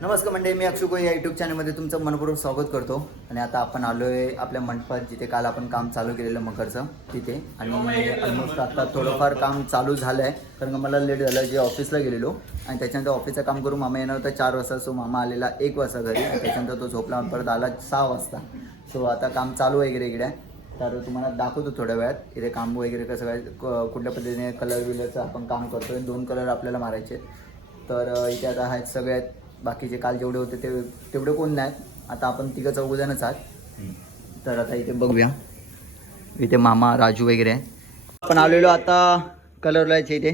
नमस्कार मंडळी मी अक्षु कोळी या यूट्यूब चॅनलमध्ये तुमचं मनपूर्वक स्वागत करतो. आणि आता आपण आलो आहे आपल्या मंडपात जिथे काल आपण काम चालू केलेलं मकरचं तिथे. आणि ऑलमोस्ट आता थोडंफार काम चालू झालं आहे कारण का मला लेट झालं जे ऑफिसला गेलेलो. आणि त्याच्यानंतर ऑफिसचं काम करून मामा येणार होता चार वाजता. सो मामा आलेला एक वाजता घरी. आणि त्याच्यानंतर तो झोपला परत आला सहा वाजता. सो आता काम चालू वगैरे इकडे आहे. तर तुम्हाला दाखवतो थोड्या वेळात. इथे काम वगैरे कसं काय क- कुठल्या पद्धतीने कलर विलरचं आपण काम करतोय. दोन कलर आपल्याला मारायचे आहेत. तर इथे आता आहेत सगळ्यात बाकीचे काल जेवढे होते ते तेवढे कोण नाहीत आता आपण तिघं चौघजणच आहात. तर आता इथे बघूया. इथे मामा राजू वगैरे आपण आलेलो आता कलर लावायचे इथे.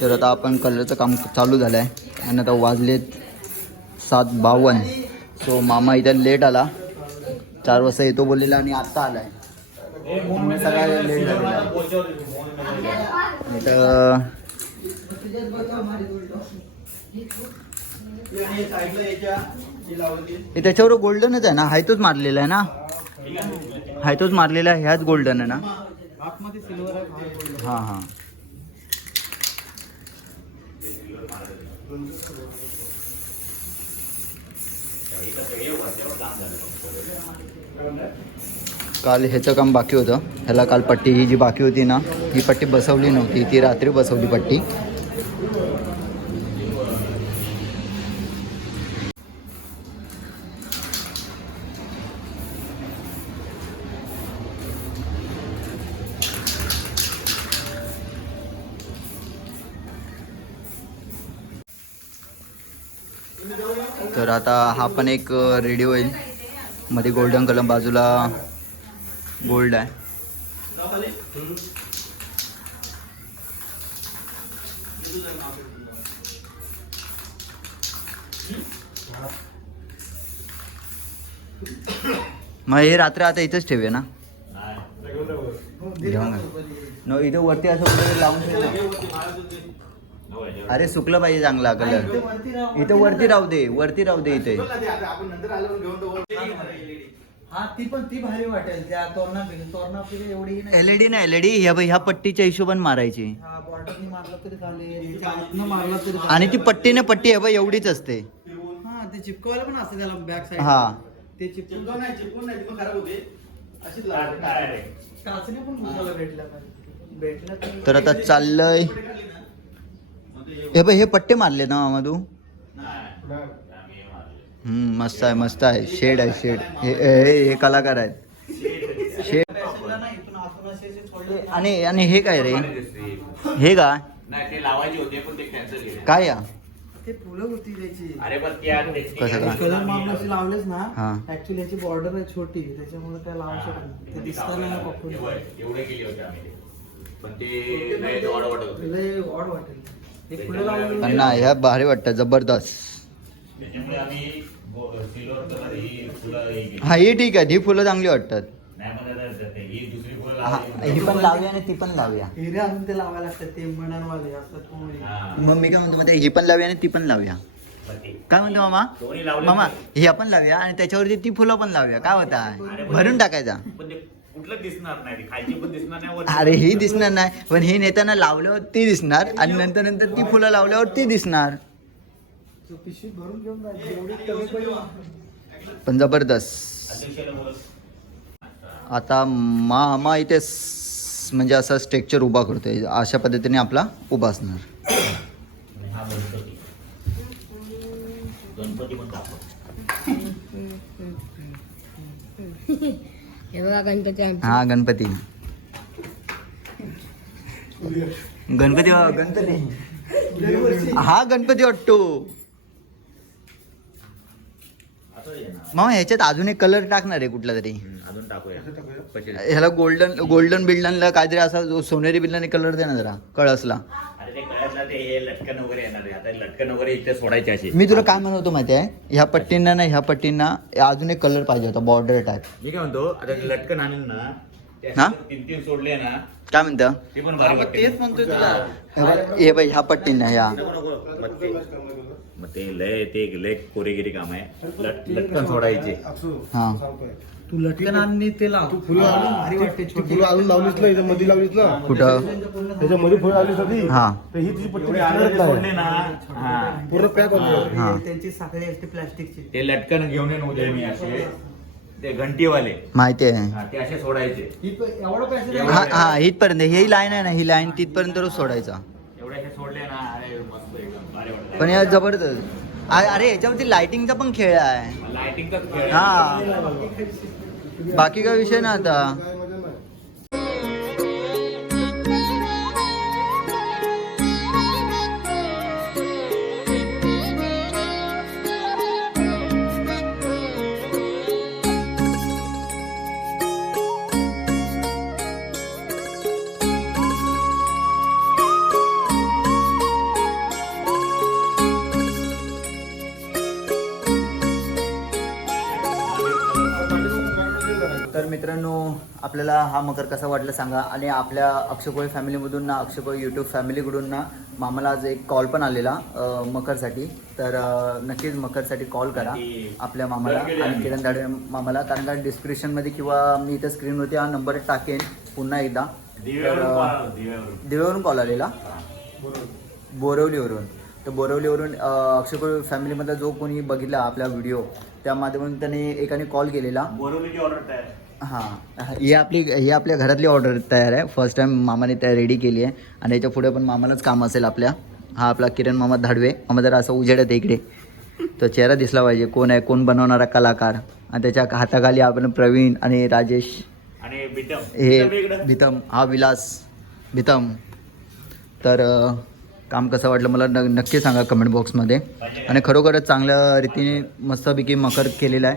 तर आता आपण कलरचं काम चालू झालं आहे आणि आता वाजलेत सात बावन्न सो मामा इथं लेट आला. चार वाजता येतो बोललेला आणि आत्ता आला आहे सगळ्या लेट झालेला. इथं हे त्याच्यावर गोल्डनच आहे ना? हाय तोच मारलेला आहे ना? हाय तोच मारलेला आहे ह्याच गोल्डन आहे ना? हां हां. काल ह्याचं काम बाकी होतं. ह्याला काल पट्टी ही जी बाकी होती ना ही पट्टी बसवली नव्हती. ती रात्री बसवली पट्टी. तर आता हा पण एक रेडी होईल मध्ये गोल्डन कलर बाजूला गोल्ड आहे. मग हे रात्र आता इथंच ठेवूया ना? इथं वरती असं लावून. अरे सुकलं पाहिजे चांगला कलर इथं वरती राहू दे वरती राहू दे इथे. हा ती पण ती भारी वाटेल त्या तोरणा तोरणा आपली एवढी नाही. एलईडी नाही एलईडी ह्या ह्या पट्टीच्या हिशोबाने मारायची. हा बॉर्डरनी मारला तरी चालेल. त्याच्या आतनं मारला तरी चालेल. आणि ती पट्टीने पट्टी हवं एवढीच असते. हा ते चिपकवायला पण असतं त्याला बॅक साईड हा. ते चिपकून नाही चिपकून नाही ती खराब होते. पण तर आता चाललंय. हे बघ हे पट्टे मारले ना मामा तू हम्म मस्त आहे मस्त आहे. शेड आहे शेड. हे हे हे कलाकार आहेत. शेड. आणि आणि हे काय रे? हे काय नाही ते लावायचे होते पण ते कॅन्सल केले. काय या? ते फुलं होती त्याची. अरे पण त्या कसं काय? कलर मारून हा. ना ऍक्च्युली याची बॉर्डर आहे छोटी त्याच्यामुळे काय लावू शकत नाही. ते दिसताना ना पकडून एवढे केले होते आम्ही ते. पण ते लय जवळ वाटत होते. लय ऑड वाटेल. ते फुलं लावलेली पण ना ह्या भारी वाटतं जबरदस्त. ही फुलं हे ठीक आहे ही फुलं चांगली वाटतात. नाही ही दुसरी फुलं हा लावायची. ही पण लावूया आणि ती पण लावूया. मग मी काय म्हणतो ही पण लावूया आणि ती पण लावूया. काय म्हणतो मामा? मामा ही आपण लावूया आणि त्याच्यावरती ती फुलं पण लावूया. काय होता भरून टाकायचा. कुठलं दिसणार नाही ते खायची पण दिसणार नाही वरची अरे पण ही दिसणार नाही. पण ही नेताना लावल्यावर ती दिसणार आणि नंतर नंतर ती फुलं लावल्यावर ती दिसणार. तो पिशवी भरून घेऊन जायची. एवढी कमी पडली. पण जबरदस्त. अध्यक्षाला बोलत आता मामा इथे स- म्हणजे असा स्ट्रक्चर उभा करतोय. अशा पद्धतीने आपला उभा असणार आणि हा गणपती. गणपती पण दाखव. हे बघा गणपती हा गणपती. गणपती गणपती. हा गणपती वाटतो. मामा ह्याच्यात अजून एक कलर टाकणार आहे कुठला तरी. अजून टाकूया. ह्याला गोल्डन गोल्डन बिल्डनला काहीतरी असा जो सोनेरी बिल्डन कलर दे ना जरा कळसला. अरे ते कळतला ते हे लटकन वगैरे येणार आहे. आता लटकन वगैरे इथे सोडायचे असे. मी तुला काय म्हणत होतो माहिती आहे? ह्या पट्टींना ना ह्या पट्टींना अजून एक कलर पाहिजे होता बॉर्डर टाईप मी काय म्हणतो आता ते लटकन आणून ना ते हा? तीन तीन सोडले ना काय म्हणतं? ते पण भारी वाटते. तेच म्हणतोय तुला. हे बघ- हे बाई ह्या पट्टींना ह्या. नको, नको. मग ते- मग ते लय ते लय कोरेगिरी काम आहे. लट- लटकन सोडायचे. हा. तू लटकन आणि ते लाव. तू फुलं भारी आली वाटते ती छोटी. फुलं अजून लावलीच ना याच्या मध्ये लावलीच ना? कुठं? त्याच्यामध्ये फुलं आलीच ना ती? हा. तर ही तुझी पट्टी आले सोडले. ना. हा. पूर्ण पॅक होते. हा. त्यांची साखळी असते प्लास्टिकची. ते लटकन घेऊन येऊन उद्या मी असे. ते घंटीवाले. माहिती आहे. हा, ते असे सोडायचे. एवढं पैसे हा हा इथपर्यंत. ही लाईन आहे ना ही लाईन तिथपर्यंत सोडायचा. एवढे असे सोडले ना अरे मस्त एकदम भारी वाटतं. पण या जबरदस्त. अरे याच्यावरती लाइटिंगचा पण खेळ आहे. खेळ आहे. हा. बाकी काय विषय ना आता. आपल्याला हा मकर कसा वाटला सांगा. आणि आपल्या अक्षकोळी फॅमिलीमधून ना अक्षकोळी यूट्यूब फॅमिलीकडून ना मामाला आज एक कॉल पण आलेला मकरसाठी. तर नक्कीच मकरसाठी कॉल करा आपल्या मामाला आणि किरण दाडे मामाला. कारण का डिस्क्रिप्शनमध्ये किंवा मी इथं स्क्रीनवरती हा नंबर टाकेन पुन्हा एकदा. तर. दिव्यावरून. कॉल आलेला? बोरवलीवरून. तर बोरवलीवरून अ, अक्षयकोळी फॅमिलीमधला जो कोणी बघितला आपला व्हिडिओ त्या माध्यमातून त्याने एकाने कॉल केलेला. बोरिवलीची ऑर्डर हां. ही आपली ही आपल्या घरातली ऑर्डर तयार आहे. फर्स्ट टाइम मामाने त्या रेडी केली आहे. आणि याच्यापुढे पण मामालाच काम असेल आपल्या. हा आपला किरण मामा धाडवे. मामा जरा असं उजेडत आहे इकडे. तो चेहरा दिसला पाहिजे. कोण आहे? कोण बनवणारा कलाकार? आणि त्याच्या हाताखाली आपण प्रवीण आणि राजेश. आणि हे. भीतम हा विलास. भीतम तर काम कसं वाटलं मला न नक्की सांगा कमेंट बॉक्समध्ये आणि खरोखरच चांगल्या रीतीने मस्तपैकी मकर केलेलं आहे.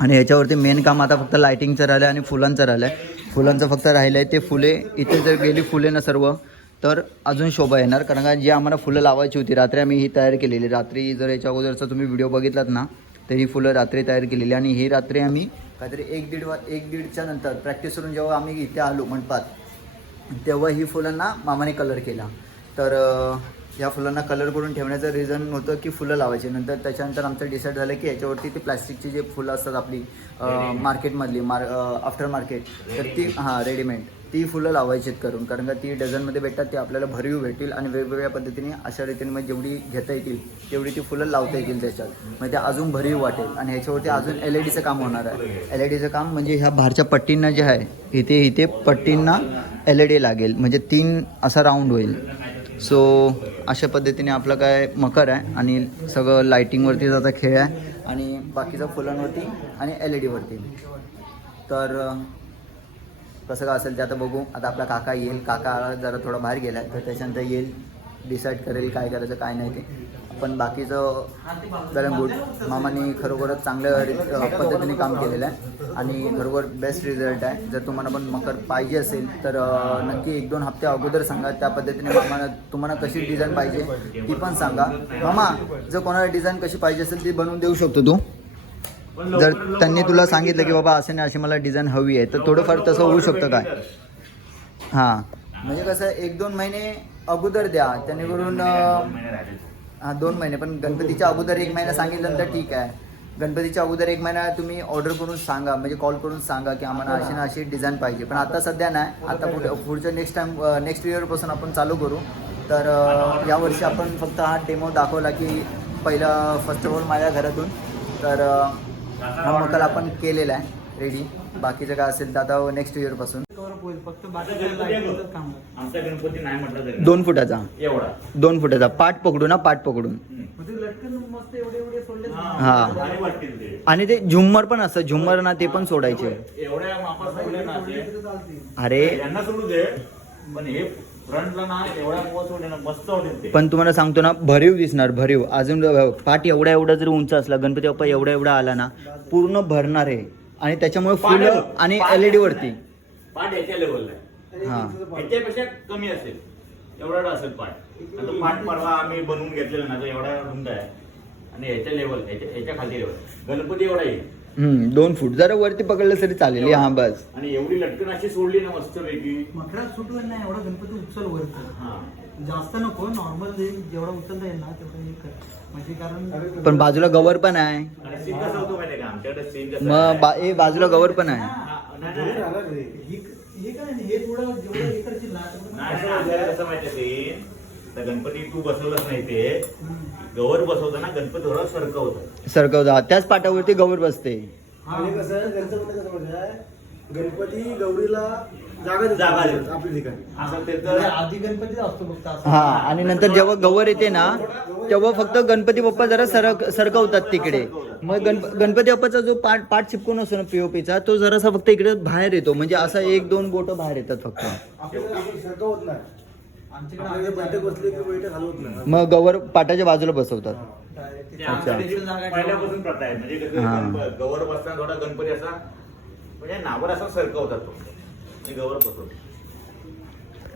आणि ह्याच्यावरती मेन काम आता फक्त लायटिंगचं राहिलं आहे आणि फुलांचं राहिलं आहे फुलांचं फक्त राहिलं आहे ते फुले. इथे जर गेली फुले ना सर्व तर अजून शोभा येणार. कारण का जी आम्हाला फुलं लावायची होती रात्री आम्ही ही तयार केलेली. रात्री जर याच्या अगोदरचा तुम्ही व्हिडिओ बघितलात ना तर ही फुलं रात्री तयार केलेली. आणि ही रात्री आम्ही काहीतरी एक दीड वा एक दीडच्या नंतर प्रॅक्टिस करून जेव्हा आम्ही इथे आलो मंडपात तेव्हा ही फुलांना मामाने कलर केला. तर या फुलांना कलर करून ठेवण्याचं रिझन होतं की फुलं लावायची. नंतर त्याच्यानंतर आमचं डिसाईड झालं की याच्यावरती ती प्लॅस्टिकची जे फुलं असतात आपली मार्केटमधली मार आफ्टर मार्केट तर ती हां रेडीमेड ती फुलं लावायची करून कारण का ती डझनमध्ये भेटतात ती आपल्याला भरीव भेटतील आणि वेगवेगळ्या पद्धतीने अशा रीतीने मग जेवढी घेता येतील तेवढी ती फुलं लावता येतील त्याच्यात. मग ते अजून भरीव वाटेल आणि ह्याच्यावरती अजून एल ई डीचं काम होणार आहे. एल ई डीचं काम म्हणजे ह्या बाहेरच्या पट्टींना जे आहे इथे इथे पट्टींना एल ई डी लागेल. म्हणजे तीन असा राऊंड होईल. सो अशा पद्धतीने आपलं काय मकर आहे आणि सगळं लायटिंगवरती जाता खेळ आहे आणि बाकीचं फुलांवरती आणि एल ई डीवरती तर कसं काय असेल ते आता बघू. आता आपला काका येईल. काका जरा थोडा बाहेर गेला तर त्याच्यानंतर येईल. डिसाईड करेल काय करायचं काय नाही ते. पण बाकीचं कारण गुड मामाने खरोखरच चांगल्या पद्धतीने काम केलेलं आहे. आणि खरोखर बेस्ट रिझल्ट आहे. जर तुम्हाला पण मकर पाहिजे असेल तर नक्की एक दोन हप्ते अगोदर सांगा. त्या पद्धतीने मामाला तुम्हाला कशी डिझाईन पाहिजे ती पण सांगा. मामा जर कोणाला डिझाईन कशी पाहिजे असेल ती बनवून देऊ शकतो तू. जर त्यांनी तुला सांगितलं की बाबा असे नाही अशी मला डिझाईन हवी आहे तर थोडंफार तसं होऊ शकतं काय? हां. म्हणजे कसं एक दोन महिने अगोदर द्या जेणेकरून. हां दोन महिने पण गणपतीच्या अगोदर एक महिना सांगितल्यानंतर ठीक आहे. गणपतीच्या अगोदर एक महिना तुम्ही ऑर्डर करून सांगा म्हणजे कॉल करून सांगा की आम्हाला अशी ना अशी डिझाईन पाहिजे. पण आता सध्या नाही आता पुढे पुढच्या नेक्स्ट टाइम नेक्स्ट इयरपासून आपण चालू करू. तर यावर्षी आपण फक्त हा डेमो दाखवला की पहिला फर्स्ट ऑफ ऑल माझ्या घरातून. तर हा मकल आपण केलेला आहे रेडी बाकीचं काय असेल तर आता नेक्स्ट इयरपासून फक्त आमचा बाकी गणपती आहे लाईटिंगचं बघ. काम. आहे. आमचा गणपती नाही म्हटलं तरी. दोन फुटाचा. एवढा. दोन फुटाचा. पाठ पकडून ना पाठ पकडून. हम्म. मग ते लटकन मस्त एवढे एवढे सोडले हा. भारी वाटतील ते. आणि ते झुम्मर पण असतं. झुम्मर ना ते पण सोडायचे. एवढ्या मापात सोडले ना ते. चालतील. अरे. यांना सोडू दे पण हे फ्रंटला ना एवढ्या मोठ सोडले ना मस्त वाटेल ते. पण तुम्हाला सांगतो ना भरीव दिसणार भरीव. अजून पाठ एवढा एवढा जर उंच असला गणपती बाप्पा एवढा एवढा आला ना पूर्ण भरणार आहे. आणि त्याच्यामुळे फुलं आणि एल ई डी वरती. पाठ याच्या लेवलला आहे हा. ह्याच्यापेक्षा कमी असेल. एवढा असेल पाठ. आता पाठ परवा आम्ही बनवून घेतलेला ना तो एवढा रुंद आहे. आणि ह्याच्या लेवल ह्याच्या ह्याच्या खाली लेवल गणपती एवढा येईल. हम्म दोन फूट. जरा वरती पकडलं तरी चालेल. हा बस. आणि एवढी लटकन अशी सोडली ना मस्त पैकी. मकरा सुटवर नाही एवढा गणपती उचल वरती. हा. जास्त नको नॉर्मल जेवढा उचलता येईल ना तेवढं हे कर. म्हणजे कारण पण बाजूला गवर पण आहे. मग बाजूला गवर पण आहे. रे. हे काय नाही, हे थोडं जेवढं कसं माहितीये ते? तर गणपती तू बसवलंच नाही ते. गवर बसवताना गणपती थोडा सरकवतात सरकवता. त्याच पाटावरती गवर बसते. आणि कसं कसं? गणपती गौरीला जागा जागा देतात. आपल्या ठिकाणी. असं ते म्हणजे तर आधी गणपतीच असतो फक्त असं. हा आणि नंतर जेव्हा गवर येते ना तेव्हा फक्त गणपती बाप्पा जरा सरक सरकवतात तिकडे. मग गणप गणपती बाप्पाचा जो पाठ पाठ चिपकून असतो ना पीओपीचा तो जरासा फक्त इकडे बाहेर येतो. म्हणजे असा एक दोन बोट बाहेर येतात फक्त. आपल्याला आपण सरकवत नाही. आमच्याकडे आपल्याकडे बैठक बसली की बैठक हलवत नाही. मग गवर पाटाच्या बाजूला बसवतात. ते जागा. पहिल्यापासून प्रथा आहे. म्हणजे कसं हा. गणप- गवर बसताना थोडा गणपती असा म्हणजे नावर असा सरकवतात तो. आणि गवर बसवतो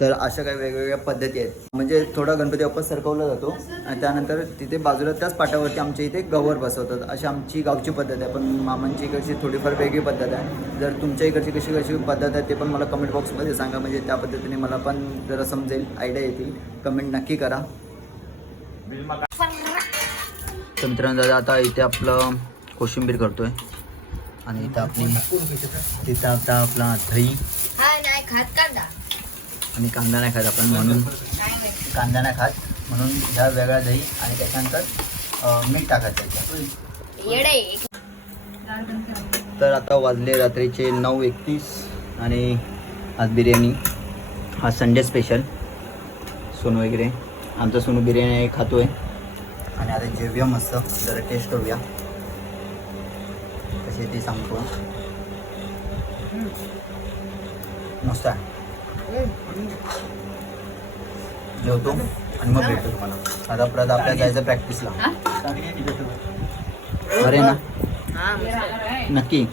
तर अशा काही वेगवेगळ्या पद्धती आहेत. म्हणजे थोडा गणपती बाप्पा सरकवला जातो आणि त्यानंतर तिथे बाजूला त्याच पाटावरती आमच्या इथे गवर बसवतात. अशी आमची गावची पद्धत आहे. पण मामांची इकडची थोडीफार वेगळी पद्धत आहे. जर तुमच्या इकडची कशी कशी पद्धत आहे ते पण मला कमेंट बॉक्समध्ये सांगा. म्हणजे त्या पद्धतीने मला पण जरा समजेल आयडिया येतील. कमेंट नक्की करा. तर मित्रांनो दादा आता इथे आपलं कोशिंबीर करतोय. आणि इथं आपली तिथं आता आपला दही. खात आणि कांदा नाही खात आपण म्हणून. कांदा नाही खात. म्हणून ह्या वेगळा दही आणि त्याच्यानंतर मीठ. येडे. तर आता वाजले रात्रीचे नऊ एकतीस आणि आज बिर्याणी. हा संडे स्पेशल सोनू वगैरे. आमचा सोनू बिर्याणी खातोय. आणि आता जेवूया मस्त. जरा टेस्ट करूया. कशी ती सांगतो. मस्त आहे. जेवतो आणि मग भेटतो तुम्हाला. आता परत आपल्याला जायचं प्रॅक्टिसला अरे ना? हा नक्की.